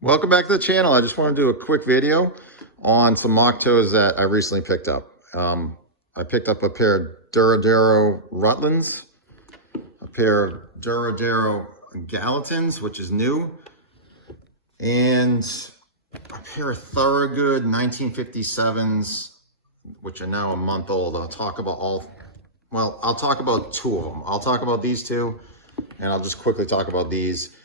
Welcome back to the channel. I just want to do a quick video on some mock toes that I recently picked up. I picked up a pair of Duradero Rutlands, a pair of Duradero Gallatins, which is new, and a pair of Thorogood 1957s, which are now a month old. I'll talk about I'll talk about two of them. I'll talk about these two, and I'll just quickly talk about these.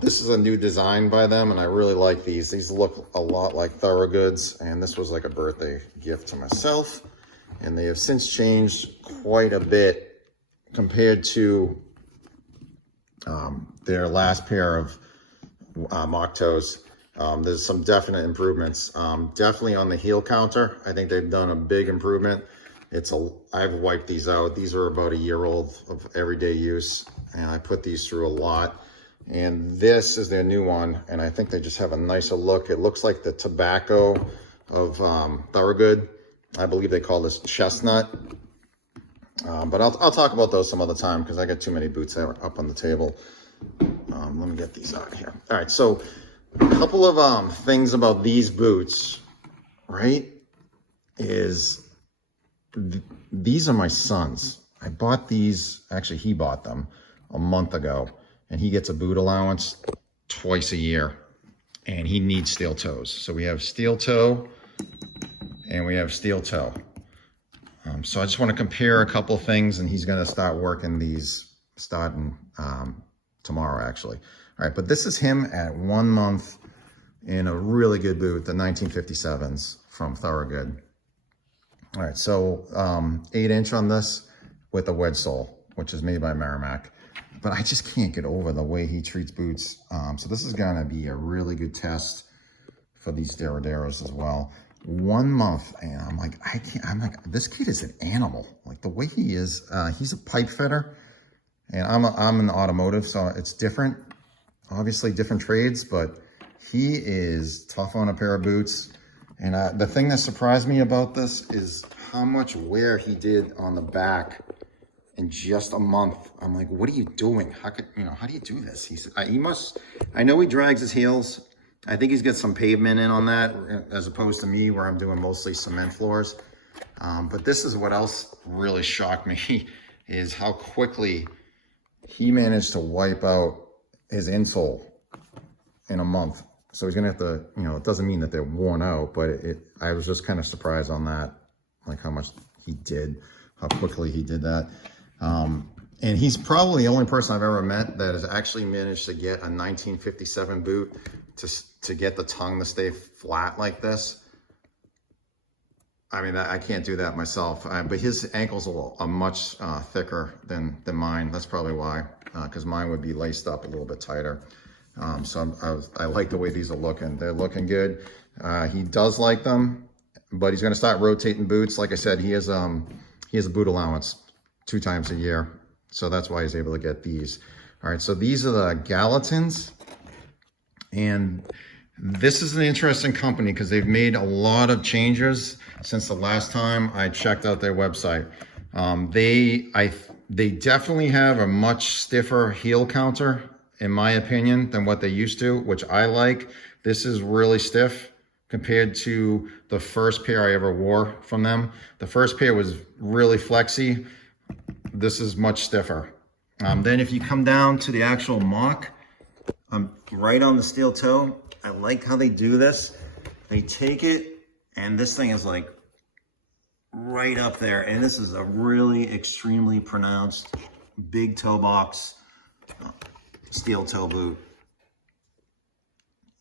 This is a new design by them, and I really like these. These look a lot like Thorogoods, and this was like a birthday gift to myself. And they have since changed quite a bit compared to their last pair of mock toes. There's some definite improvements. Definitely on the heel counter, I think they've done a big improvement. I've wiped these out. These are about a year old of everyday use, and I put these through a lot. And this is their new one, and I think they just have a nicer look. It looks like the tobacco of Thorogood. I believe they call this chestnut. But I'll talk about those some other time because I got too many boots up on the table. Let me get these out of here. All right, so a couple of things about these boots, right, is these are my son's. I bought these, actually he bought them a month ago. And he gets a boot allowance twice a year, and he needs steel toes. So we have steel toe, and we have steel toe. So I just want to compare a couple of things, and he's going to start working these starting tomorrow, actually. All right, but this is him at 1 month in a really good boot, the 1957s from Thorogood. All right, so 8-inch on this with a wedge sole, which is made by Merrimack. But I just can't get over the way he treats boots. So this is gonna be a really good test for these Duraderos as well. 1 month, and I'm like, this kid is an animal. Like the way he is, he's a pipe fitter, and I'm in automotive, so it's different. Obviously different trades, but he is tough on a pair of boots. And the thing that surprised me about this is how much wear he did on the back in just a month. I'm like, what are you doing? How do you do this? I know he drags his heels. I think he's got some pavement in on that, as opposed to me where I'm doing mostly cement floors. But this is what else really shocked me is how quickly he managed to wipe out his insole in a month. So he's gonna have to, it doesn't mean that they're worn out, but I was just kind of surprised on that, like how much he did, how quickly he did that. And he's probably the only person I've ever met that has actually managed to get a 1957 boot to get the tongue to stay flat like this. I mean, I can't do that myself, but his ankles are much thicker than mine. That's probably why, because mine would be laced up a little bit tighter. So I like the way these are looking. They're looking good. He does like them, but he's going to start rotating boots. Like I said, he has a boot allowance 2 times a year. So that's why he's able to get these. All right, so these are the Gallatins. And this is an interesting company because they've made a lot of changes since the last time I checked out their website. They definitely have a much stiffer heel counter, in my opinion, than what they used to, which I like. This is really stiff compared to the first pair I ever wore from them. The first pair was really flexy. This is much stiffer. Then if you come down to the actual mock, right on the steel toe, I like how they do this. They take it, and this thing is like right up there. And this is a really extremely pronounced big toe box steel toe boot.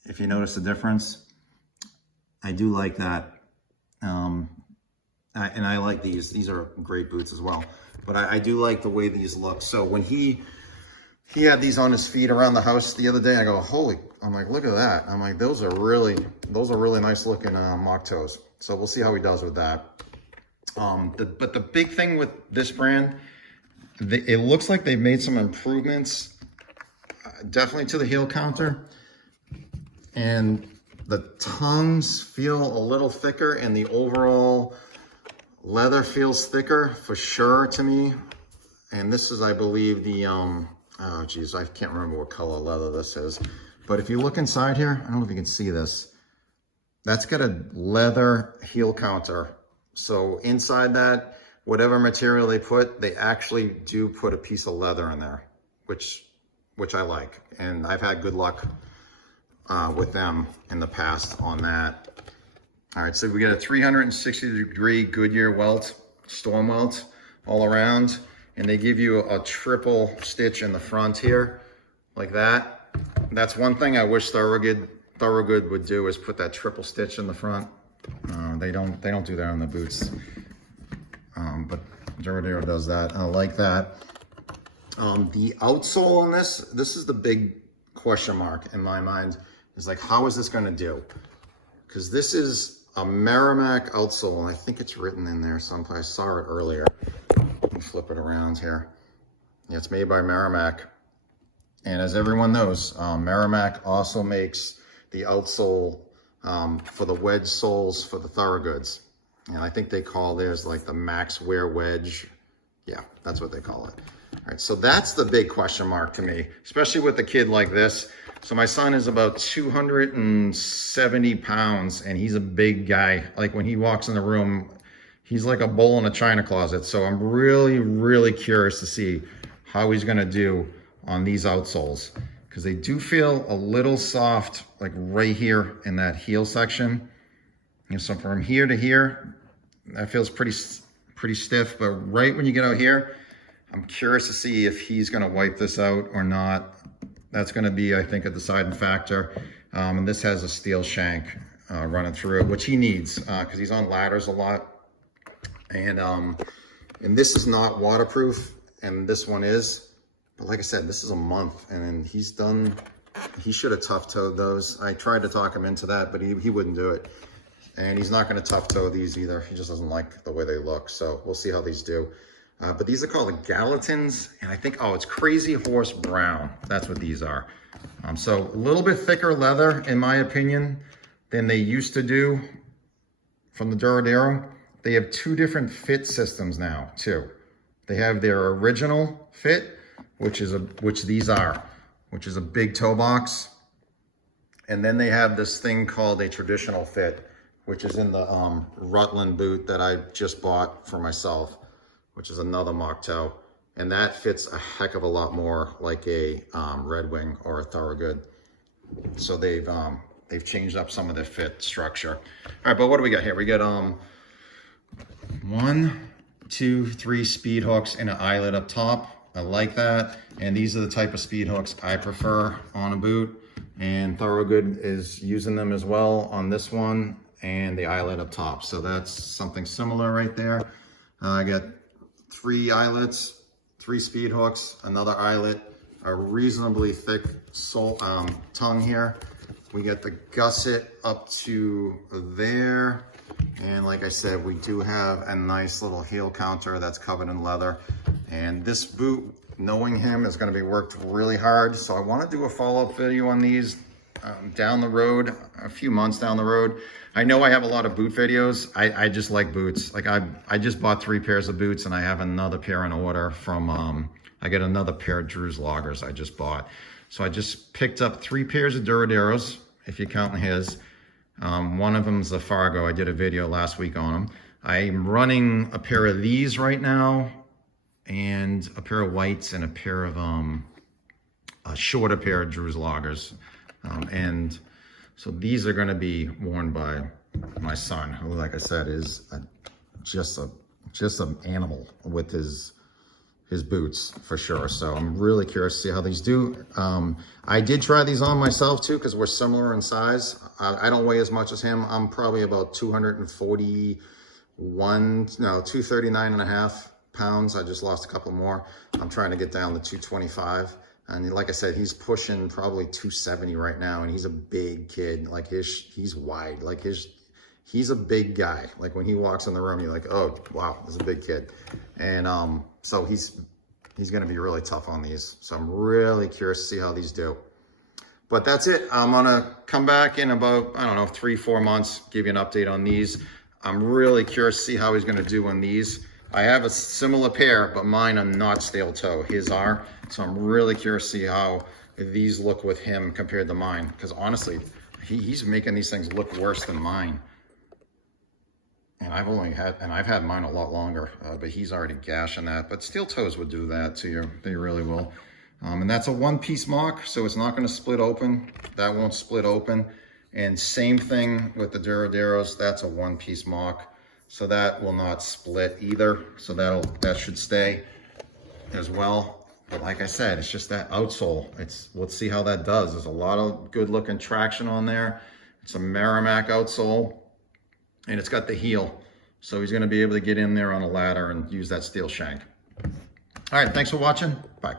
If you notice the difference, I do like that. And I like these. These are great boots as well. But I do like the way these look. So when he had these on his feet around the house the other day, I go, I'm like, look at that. I'm like, those are really nice looking mock toes. So we'll see how he does with that. But the big thing with this brand, it looks like they've made some improvements, definitely to the heel counter. And the tongues feel a little thicker, and the overall leather feels thicker for sure to me. And this is, I believe, the, oh geez, I can't remember what color leather this is. But if you look inside here, I don't know if you can see this. That's got a leather heel counter. So inside that, whatever material they put, they actually do put a piece of leather in there, which I like. And I've had good luck with them in the past on that. All right, so we get a 360-degree Goodyear welt, storm welt all around. And they give you a triple stitch in the front here, like that. That's one thing I wish Thorogood would do, is put that triple stitch in the front. They don't do that on the boots, but Duradero does that. I like that. The outsole on this is the big question mark in my mind. Is like, how is this going to do? Because this is a Merrimack outsole, and I think it's written in there someplace. I saw it earlier. Let me flip it around here. Yeah, it's made by Merrimack. And as everyone knows, Merrimack also makes the outsole for the wedge soles for the Thorogoods. And I think they call theirs like the Max Wear Wedge. Yeah, that's what they call it. All right, so that's the big question mark to me, especially with a kid like this. So my son is about 270 pounds, and he's a big guy. Like when he walks in the room, he's like a bull in a china closet. So I'm really, really curious to see how he's gonna do on these outsoles, because they do feel a little soft, like right here in that heel section. And so from here to here, that feels pretty stiff, but right when you get out here, I'm curious to see if he's gonna wipe this out or not. That's gonna be, I think, a deciding factor. And this has a steel shank running through it, which he needs, because he's on ladders a lot. And this is not waterproof, and this one is. But like I said, this is a month, and he should have tough-toed those. I tried to talk him into that, but he wouldn't do it. And he's not gonna tough-toe these either. He just doesn't like the way they look. So we'll see how these do. But these are called the Gallatins, and I think, it's Crazy Horse Brown. That's what these are. So a little bit thicker leather, in my opinion, than they used to do from the Duradero. They have two different fit systems now, too. They have their original fit, which these are, which is a big toe box. And then they have this thing called a traditional fit, which is in the Rutland boot that I just bought for myself, which is another mock toe. And that fits a heck of a lot more like a Red Wing or a Thorogood. So they've changed up some of the fit structure. All right, but what do we got here? We got 1, 2, 3 speed hooks and an eyelet up top. I like that. And these are the type of speed hooks I prefer on a boot. And Thorogood is using them as well on this one and the eyelet up top. So that's something similar right there. I got 3 eyelets, 3 speed hooks, another eyelet, a reasonably thick tongue here. We get the gusset up to there. And like I said, we do have a nice little heel counter that's covered in leather. And this boot, knowing him, is going to be worked really hard. So I want to do a follow-up video on these down the road, a few months down the road. I know I have a lot of boot videos. I just like boots. Like I just bought 3 pairs of boots, and I have another pair in order from, I got another pair of Drew's Loggers I just bought. So I just picked up 3 pairs of Duraderos, if you count his. One of them's the Fargo. I did a video last week on them. I'm running a pair of these right now, and a pair of whites and a pair of a shorter pair of Drew's Loggers. And so these are going to be worn by my son, who, like I said, is just an animal with his boots for sure. So I'm really curious to see how these do. I did try these on myself too, because we're similar in size. I don't weigh as much as him. I'm probably about 239 and a half pounds. I just lost a couple more. I'm trying to get down to 225. And like I said, he's pushing probably 270 right now. And he's a big kid. Like he's wide. Like he's a big guy. Like when he walks in the room, you're like, oh, wow, this is a big kid. And so he's going to be really tough on these. So I'm really curious to see how these do. But that's it. I'm going to come back in about, 3-4 months, give you an update on these. I'm really curious to see how he's going to do on these. I have a similar pair, but mine are not steel toe. His are. So I'm really curious to see how these look with him compared to mine, because honestly, he's making these things look worse than mine. And I've had mine a lot longer, but he's already gashing that. But steel toes would do that to you. They really will. And that's a one-piece mock, so it's not going to split open. That won't split open. And same thing with the Duraderos. That's a one-piece mock, so that will not split either. So that should stay as well. But like I said, it's just that outsole. Let's see how that does. There's a lot of good-looking traction on there. It's a Merrimack outsole. And it's got the heel, so he's going to be able to get in there on a ladder and use that steel shank. All right, thanks for watching. Bye.